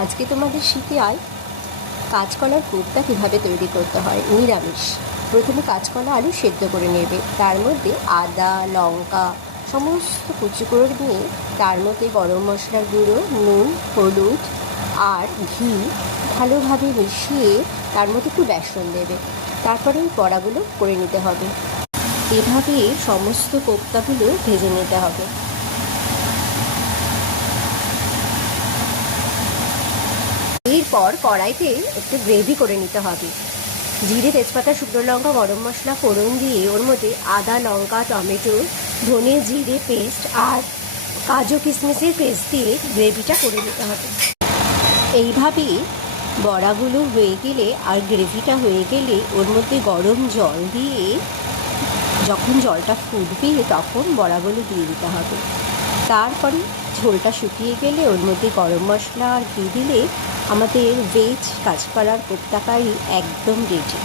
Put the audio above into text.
আজকে তোমাদের শেখাই কাঁচকলার কোপ্তা কীভাবে তৈরি করতে হয় নিরামিষ। প্রথমে কাঁচকলা আলু সেদ্ধ করে নেবে, তার মধ্যে আদা লঙ্কা সমস্ত কুচি করে নিয়ে তার মধ্যে গরম মশলার গুঁড়ো, নুন, হলুদ আর ঘি ভালোভাবে মিশিয়ে তার মধ্যে একটু বেসন দেবে। তারপরে এই বড়াগুলো করে নিতে হবে। এভাবে সমস্ত কোপ্তাগুলো ভেজে নিতে হবে। এরপর কড়াইতে একটু গ্রেভি করে নিতে হবে। জিরে, তেজপাতা, শুকনো লঙ্কা, গরম মশলা ফোড়ন দিয়ে ওর মধ্যে আদা লঙ্কা টমেটো ধনে জিরে পেস্ট আর কাজু কিশমিশের পেস্ট দিয়ে গ্রেভিটা করে নিতে হবে। এইভাবেই বড়াগুলো হয়ে গেলে আর গ্রেভিটা হয়ে গেলে ওর মধ্যে গরম জল দিয়ে যখন জলটা ফুটবে তখন বড়াগুলো দিয়ে দিতে হবে। তারপরে ঝোলটা শুকিয়ে গেলে ওর মধ্যে গরম মশলা আর ঘি দিলে আমাদের ভেজ কাঁচকলার কোপ্তা কারি একদম রেডি।